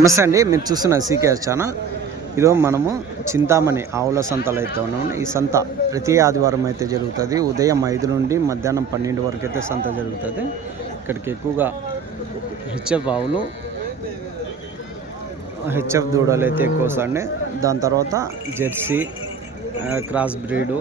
నమస్తే అండి, మీరు చూస్తున్న సీకేఎస్ ఛానల్. ఈరోజు మనము చింతామణి ఆవుల సంతలో అయితే ఉన్నాము. ఈ సంత ప్రతి ఆదివారం అయితే జరుగుతుంది. ఉదయం 5 నుండి మధ్యాహ్నం 12 వరకు అయితే సంత జరుగుతుంది. ఇక్కడికి ఎక్కువగా హెచ్ఎఫ్ ఆవులు, హెచ్ఎఫ్ దూడలు అయితే ఎక్కువ వస్తాయండి. దాని తర్వాత జెర్సీ, క్రాస్ బ్రీడు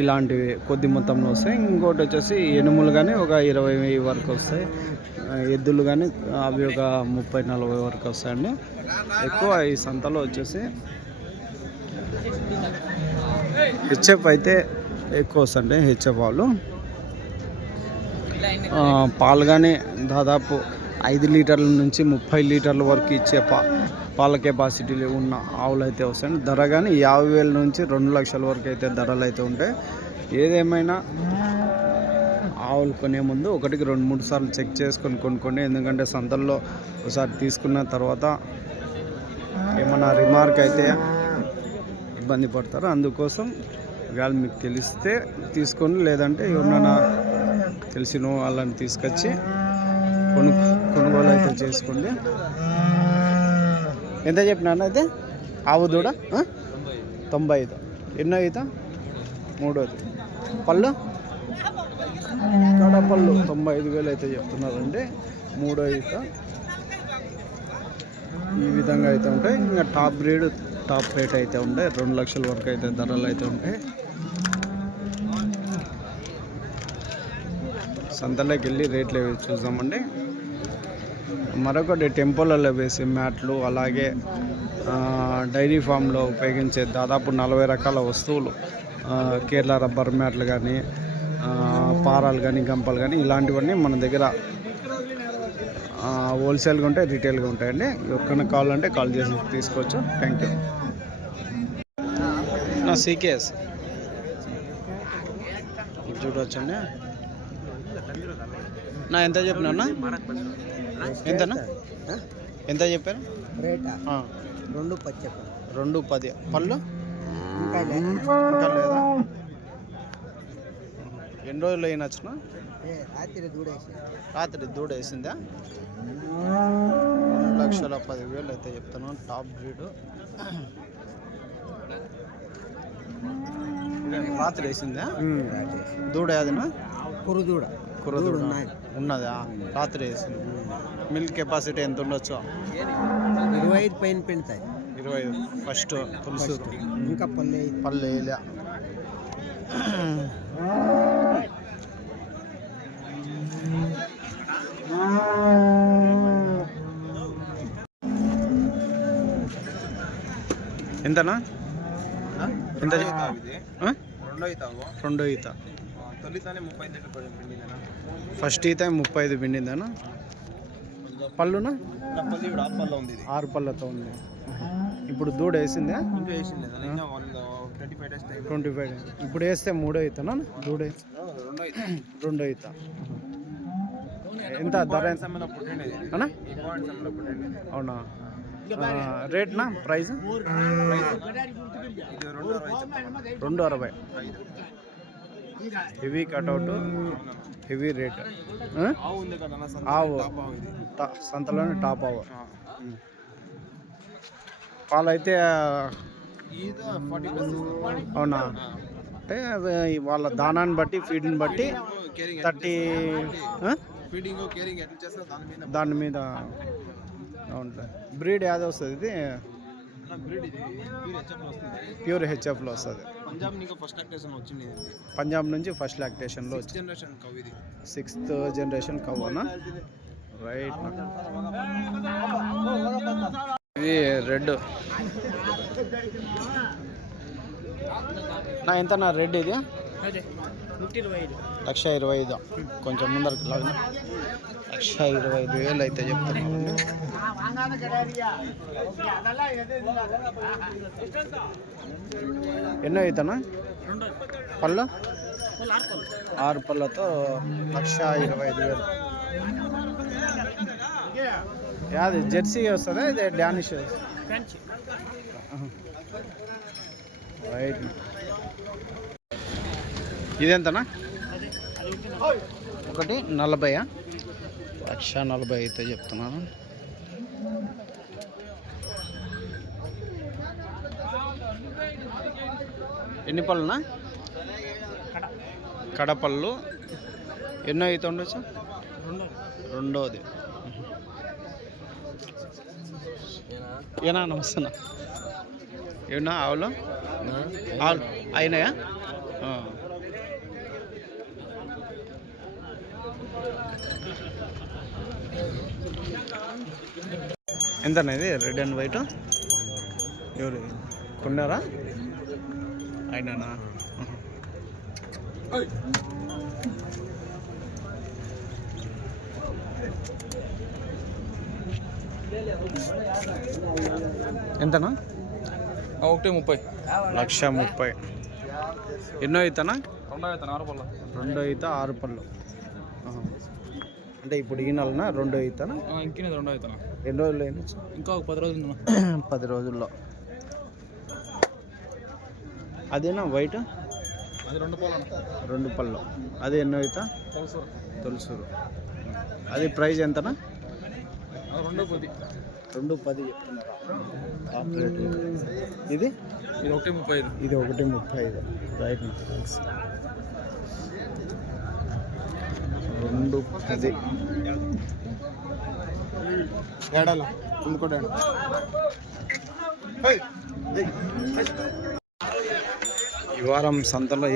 ఇలాంటివి కొద్ది మొత్తంలో వస్తాయి. ఇంకోటి వచ్చేసి ఎనుములు కానీ ఒక 20,000 వరకు వస్తాయి. ఎద్దులు కానీ అవి ఒక 30-40 వరకు వస్తాయండి. ఎక్కువ ఈ సంతలో వచ్చేసి హెచ్ఎఫ్ అయితే ఎక్కువ వస్తాయండి. హెచ్ఎఫ్ వాళ్ళు పాలు కానీ దాదాపు 5 లీటర్ల నుంచి 30 లీటర్ల వరకు ఇచ్చే పాల కెపాసిటీ ఉన్న ఆవులు అయితే వస్తాయి. ధర కానీ 50,000 నుంచి 2 లక్షల వరకు అయితే ధరలు అయితే ఉంటాయి. ఏదేమైనా ఆవులు కొనే ముందు 1-2-3 సార్లు చెక్ చేసుకొని కొనుక్కోండి. ఎందుకంటే సంతల్లో ఒకసారి తీసుకున్న తర్వాత ఏమన్నా రిమార్క్ అయితే ఇబ్బంది పడతారు. అందుకోసం ఒకవేళ మీకు తెలిస్తే తీసుకొని, లేదంటే ఎవరినైనా తెలిసిన వాళ్ళని తీసుకొచ్చి కొనుగోలు అయితే చేసుకోండి. ఎంత చెప్పినా అయితే ఆవు దూడ 95. ఎన్నో ఈత? 3వది. పళ్ళు కడపళ్ళు 95,000 అయితే చెప్తున్నారండి. 3వ ఈత. ఈ విధంగా అయితే ఉంటాయి. ఇంకా టాప్ బ్రీడ్, టాప్ రేట్ అయితే ఉంటాయి. 2 లక్షల వరకు అయితే ధరలు అయితే ఉంటాయి. సంతలోకి వెళ్ళి రేట్లు చూద్దామండి. మరొకటి టెంపోలలో వేసే మ్యాట్లు, అలాగే డైరీ ఫామ్లో ఉపయోగించే దాదాపు 40 రకాల వస్తువులు, కేరళ రబ్బర్ మ్యాట్లు కానీ, పారాలు కానీ, గంపలు కానీ, ఇలాంటివన్నీ మన దగ్గర హోల్సేల్గా ఉంటాయి, రీటైల్గా ఉంటాయండి. ఎవరికైనా కావాలంటే కాల్ చేసి తీసుకోవచ్చు. Thank you. నా సీకేఎస్ చూడవచ్చండి. నా ఎంత చెప్పినా? ఎంతనా? ఎంత చెప్పారు? రేటా 2,10. 2,10. పళ్ళు ఇంకా లేదా? ఎన్ని రోజులు అయినా వచ్చిన? రాత్రి దూడ వేసిందా? 2,10,000 అయితే చెప్తున్నాను. Top breed. రాత్రి వేసిందా దూడ? అదినా కురుదూడ ఉన్నదా? రాత్రి వేసింది. మిల్క్ కెపాసిటీ ఎంత ఉండొచ్చు? 25 పైన పెడతాయి. 25. ఫస్ట్ పులుసు ఇంకా పల్లె వేయలే. ఎంతనా? ఎంత? 2 ఈత. ఫస్ట్ ఈత 35 పిండిందనా? పళ్ళునా? 6 పళ్ళతో ఉంది. ఇప్పుడు దూడ వేసిందా? 25. ఇప్పుడు వేస్తే 3వ ఈతనా? దూడ 2వ ఈత. ఎంత ధర? అన్నా అవునా? రేట్నా? Price 2,60. Heavy cutout, heavy rate. ఆవు సంతలోనే టాప్ ఆవు. పాలు అయితే అవునా? అంటే వాళ్ళ దానాన్ని బట్టి, ఫీడ్ని బట్టి 30 దాని మీద ఉంటుంది. బ్రీడ్ యాదో వస్తుంది. ఇది ప్యూర్ హెచ్ఎఫ్లో వస్తుంది. పంజాబ్ నుంచి ఫస్ట్ లాక్టేషన్లో వచ్చింది. 6th జనరేషన్ కవ్వనా? రైట్. ఇది రెడ్. నా ఎంత నా రెడ్? ఇది 1,25,000. కొంచెం ముందరకు లాగా 1,25,000 అయితే చెప్తున్నాను. ఎన్నో అవుతానా? పళ్ళు 6 పళ్ళతో 1,25,000. యాది జెర్సీ వస్తుందా? ఇది డానిష్ రైట్. ఇదెంతనా? 1,40,000. 1,40,000 అయితే చెప్తున్నాను. ఎన్ని పళ్ళునా? కడపళ్ళు. ఎన్నో అయితే ఉండొచ్చు? రెండోది. ఏనా నమస్తే. ఏమన్నా ఆవులు అయినాయా? ఎంతనా ఇది రెడ్ అండ్ వైట్? ఎవరు కొన్నారా? అయినానా? ఎంతనా? 130. 1,30,000. ఎన్నో అవుతానా? 2 అవుతాను 6 పళ్ళు. 2 అయితే 6 పళ్ళు. అంటే ఇప్పుడు ఈ నెలనా 2 అవుతానా? ఇంకే 2 అవుతాను. ఎన్ని రోజులు అయినా? ఇంకా ఒక 10 రోజులు. 10 రోజుల్లో. అదేనా వైట్? అది 2 పళ్ళు. 2 పళ్ళు. అది ఎన్నో అవుతా? తొలసూరు. అది ప్రైస్ ఎంతనా? 210. 210 చెప్తున్నారా? ఇది 135. ఇది 135. రైట్. 210 ఏడాలా ఇంకోటి. ఈ వారం సంతలో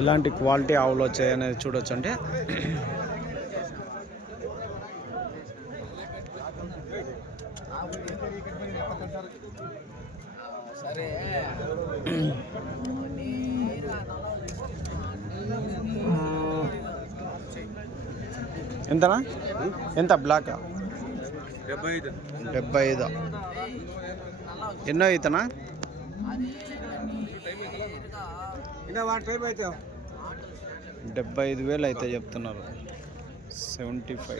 ఎలాంటి క్వాలిటీ ఆవులు వచ్చాయనేది చూడొచ్చు. అంటే ఎంతనా? ఎంత బ్లాక్? 75. ఎన్నో అవుతానా? 75,000 అయితే చెప్తున్నారు. 75.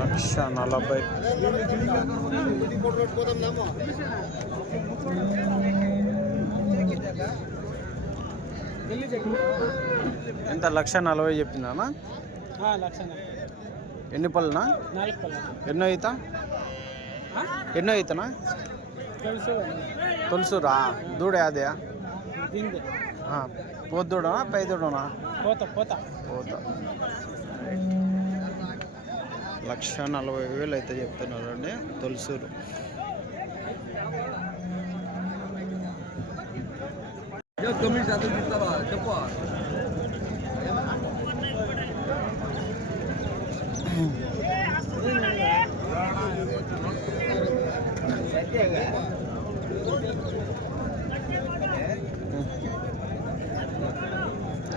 లక్ష 40. ఎంత? 1,40,000 చెప్పిందానా? ఎన్ని పళ్ళునా? 4 పళ్ళు. ఎన్నో అవుతా? ఎన్నో అవుతానా? తొలసూరా? దూడే అదే? పోద్దూడనా పై దూడనా? పోత. 1,40,000 అయితే చెప్తున్నారు అండి. తొలసూరు.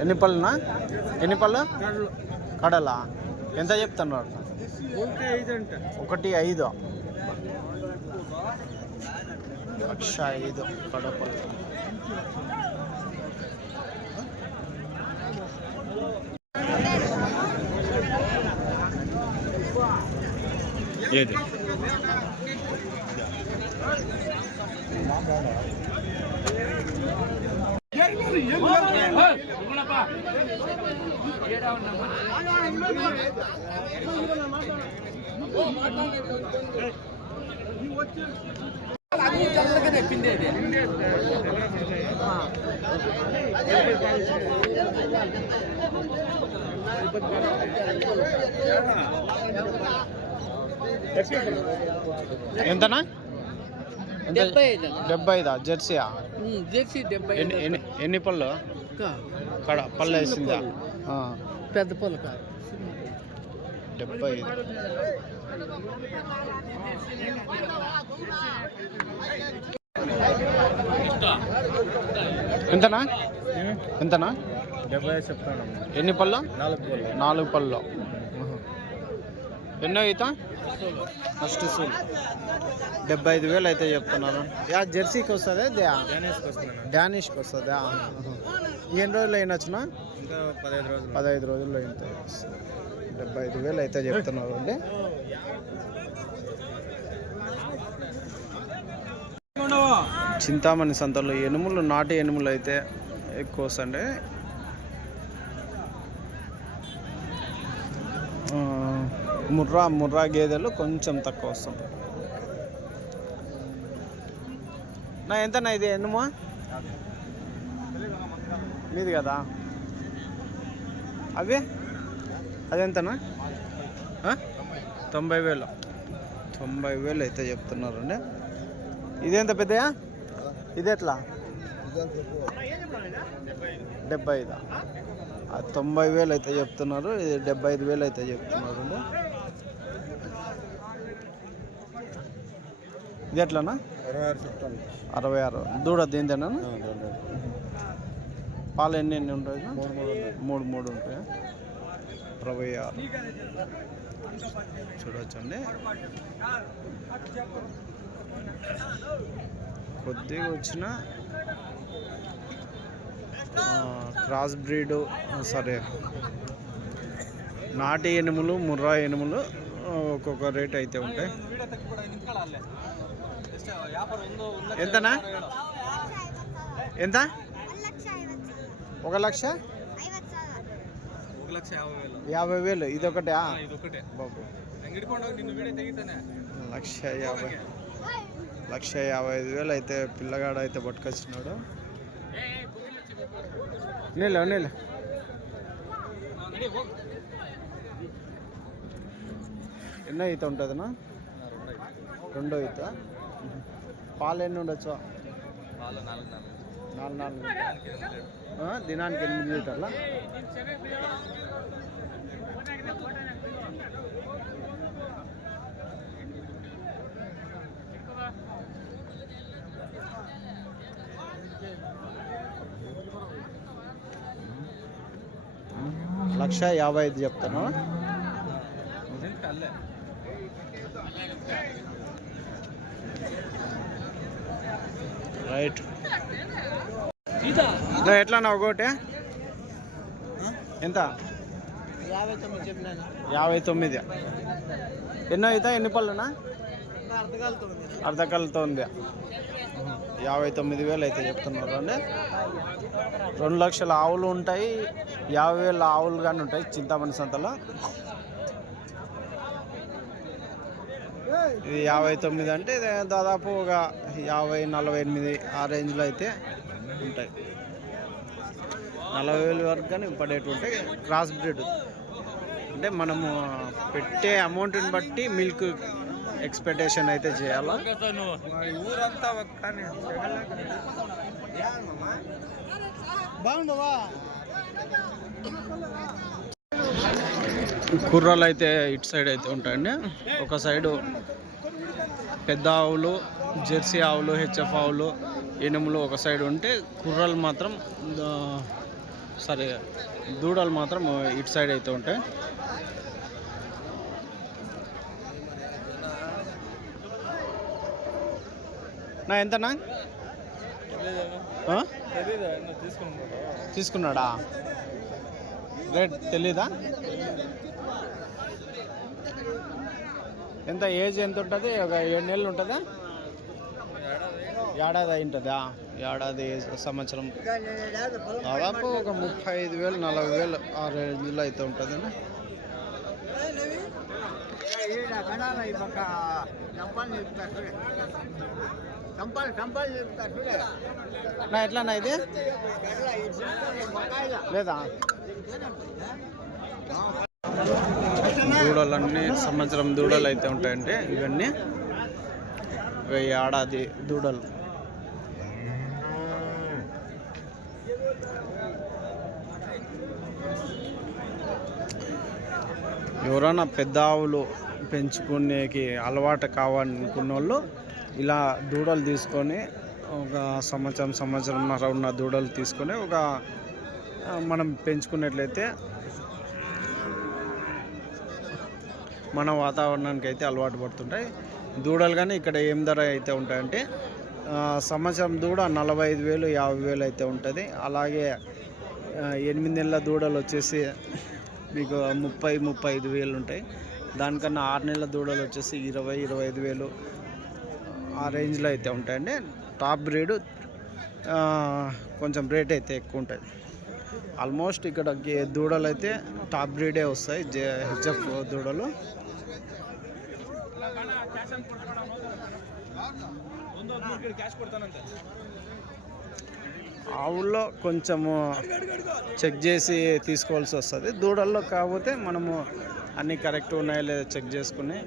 ఎన్ని పళ్ళునా? ఎన్ని పళ్ళు? కడలా? ఎంత చెప్తున్నారు? 1,5. 1,05,000 కడపళ్ళు. ఏది ఎంతనా? 75. జెర్సీయా? జెర్సీ 70. ఎన్ని పళ్ళు? పళ్ళు వేసిందా? పెద్ద పళ్ళు కాదు. 75. ఎంతనా? 70 చెప్తాను. ఎన్ని పళ్ళు? 4 పళ్ళు. ఎన్నో ఈత ఫస్ట్ సూల్ 75,000 అయితే చెప్తున్నారు. జెర్సీకి వస్తుందా డానిష్కి వస్తుందా? ఇంకెన్ని రోజులు అయినచ్చునా? ఇంకా 15 రోజులు. 15 రోజుల్లో అయితే 75,000 అయితే చెప్తున్నారు అండి. చింతామణి సంతలో ఎనుములు, నాటు ఎనుములు అయితే ఎక్కువ వస్తాయండి. ముర్రా గేదెలు కొంచెం తక్కువ వస్తుంటాయి. నా ఎంతనా ఇది ఎన్నుమా మీది కదా? అవి అదెంతనా? 90,000. 90,000 అయితే చెప్తున్నారండి. ఇదెంత పెద్దయా? ఇది ఎట్లా? 75. 90,000 అయితే చెప్తున్నారు. ఇది 75,000 అయితే చెప్తున్నారు అండి. ఇది ఎట్లానా? 66. దూడ దీంతేనా? పాలు ఎన్ని ఉంటాయి? 3 ఉంటాయా? 66 చూడొచ్చండి. కొద్దిగా వచ్చిన క్రాస్ బ్రీడ్ సరే నాటి ఎనుములు, ముర్రా ఎనుములు ఒక్కొక్క రేట్ అయితే ఉంటాయి. ఎంతనా? ఎంత? 1,50,000. ఇది ఒకటే బాబు? 1,55,000 అయితే పిల్లగాడు అయితే పట్టుకొచ్చినాడు. నీళ్ళు ఎన్నో ఈత ఉంటుందన్నా? 2వ ఈత. పాలు ఎన్ని ఉండొచ్చు? 4 దినానికి 8 లీటర్ల. లక్ష 55 చెప్తాను. రైట్. ఎట్లా నా ఒకటి ఎంత? 59. ఎన్నో అవుతా? ఎన్ని పళ్ళునా? అర్ధకాలతో ఉంది. 59,000 అయితే చెప్తున్నారు అండి. 2 లక్షల ఆవులు ఉంటాయి, 50,000 ఆవులు కానీ ఉంటాయి చింతామణి సంతలో. ఇది 59 అంటే ఇది దాదాపు ఒక 50, 48 ఆ రేంజ్లో అయితే ఉంటాయి. 40,000 వరకు కానీ పడేటు ఉంటాయి. క్రాస్ బ్రీడ్ అంటే మనము పెట్టే అమౌంట్ని బట్టి మిల్క్ ఎక్స్పెక్టేషన్ అయితే చేయాలా. కుర్రాలు అయితే ఇటు సైడ్ అయితే ఉంటాయండి. ఒక సైడు పెద్ద ఆవులు, జెర్సీ ఆవులు, హెచ్ఎఫ్ ఆవులు, ఎనుములు ఒక సైడ్ ఉంటే, కుర్రాలు మాత్రం దూడలు మాత్రం ఇటు సైడ్ అయితే ఉంటాయి. నా ఎంతనా? తీసుకున్నాడా? రేట్ తెలీదా? ఎంత ఏజ్ ఎంత ఉంటుంది? ఒక 7 నెలలు ఉంటుందా? ఏడాది అయి ఉంటుందా? ఏడాది సంవత్సరం దాదాపు ఒక 35,000, 40,000 ఆ రేంజ్లో అయితే ఉంటుందండి. నా ఎట్లానా ఇది లేదా? దూడలన్నీ సంవత్సరం దూడలు అయితే ఉంటాయంటే ఇవన్నీ ఏడాది దూడలు. ఎవరైనా పెద్ద ఆవులు పెంచుకునేకి అలవాటు కావాలనుకున్న వాళ్ళు ఇలా దూడలు తీసుకొని ఒక సంవత్సరంన్నర ఉన్న దూడలు తీసుకొని మనం పెంచుకున్నట్లయితే మన వాతావరణానికి అయితే అలవాటు పడుతుంటాయి. దూడలు కానీ ఇక్కడ ఏం ధర అయితే ఉంటాయంటే సంవత్సరం దూడ 45,000 50,000 అయితే ఉంటుంది. అలాగే 8 నెలల దూడలు వచ్చేసి మీకు 30,000-35,000 ఉంటాయి. దానికన్నా 6 నెలల దూడలు వచ్చేసి 20,000-25,000 ఆ రేంజ్లో అయితే ఉంటాయండి. టాప్ బ్రీడ్ కొంచెం రేట్ అయితే ఎక్కువ ఉంటుంది. ఆల్మోస్ట్ ఇక్కడ దూడలు అయితే టాప్ బ్రీడే వస్తాయి, హెచ్ఎఫ్ దూడలు. ఆవుల్లో కొంచెము చెక్ చేసి తీసుకోవాల్సి వస్తుంది. దూడల్లో కాకపోతే మనము అన్నీ కరెక్ట్ ఉన్నాయో లేదో చెక్ చేసుకుని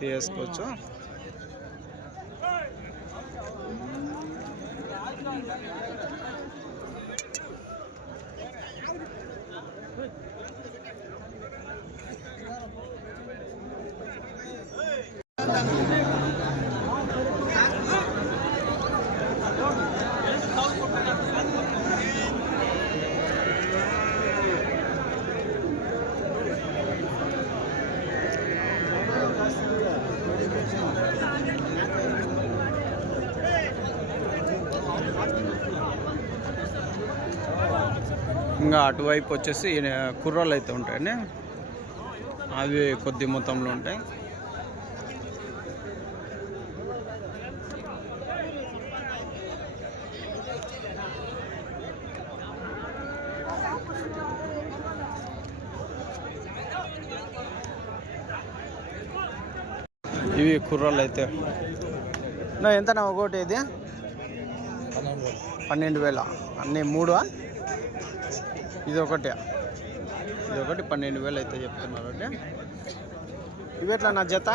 తీసుకోవచ్చు. ఇంకా అటువైపు వచ్చేసి కుర్రాలు అయితే ఉంటాయండి, అవి కొద్ది మొత్తంలో ఉంటాయి. ఇవి కుర్రాలు అయితే ఎంతనా ఒకటి? ఇది 12,000. అన్నీ 3 ఇది ఒకటి 12,000 అయితే చెప్తున్నారు అంటే. ఇవి ఎట్లా నా జత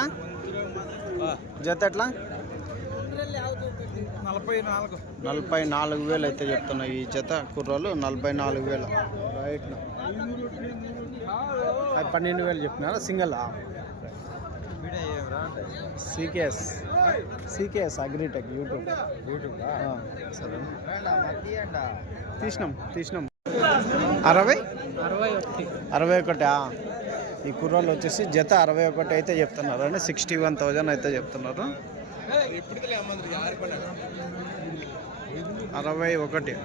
ఎట్లా? 44,000 అయితే చెప్తున్నాయి ఈ జత కుర్రాలు. 44,000 రైట్. అది 12,000 చెప్తున్నారా సింగల్? సికేఎస్ అగ్రిటెక్ యూట్యూబ్ సరే తీసినాం 61. ఈ కుర్రాలు వచ్చేసి జత 61 అయితే చెప్తున్నారు అంటే 61,000 అయితే చెప్తున్నారు. 61.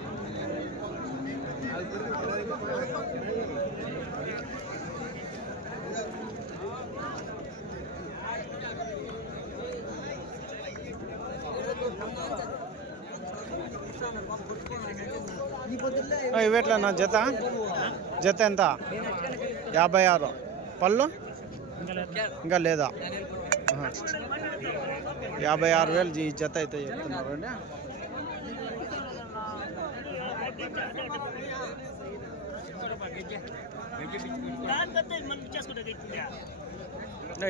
ఇవి ఎట్లా నా జత ఎంత? 56. పళ్ళు ఇంకా లేదా? 56,000 ఈ జత అయితే చెప్తున్నారు అండి.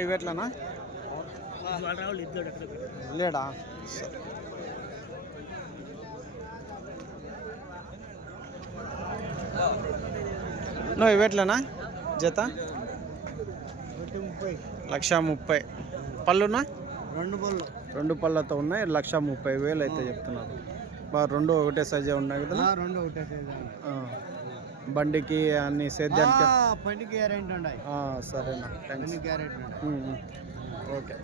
ఇవి ఎట్లానా? లేడా? ఇవి ఎట్లానా జత? 1,30,000. పళ్ళునా? 2 పళ్ళతో ఉన్నాయి. 1,30,000 అయితే చెప్తున్నారు. బాగా 2 ఒకటే సైజే ఉన్నాయి కదా? బండికి అన్ని సేద్యానికి బండికి గ్యారెంటీ ఉన్నాయి. సరేనా, థ్యాంక్స్. ఓకే.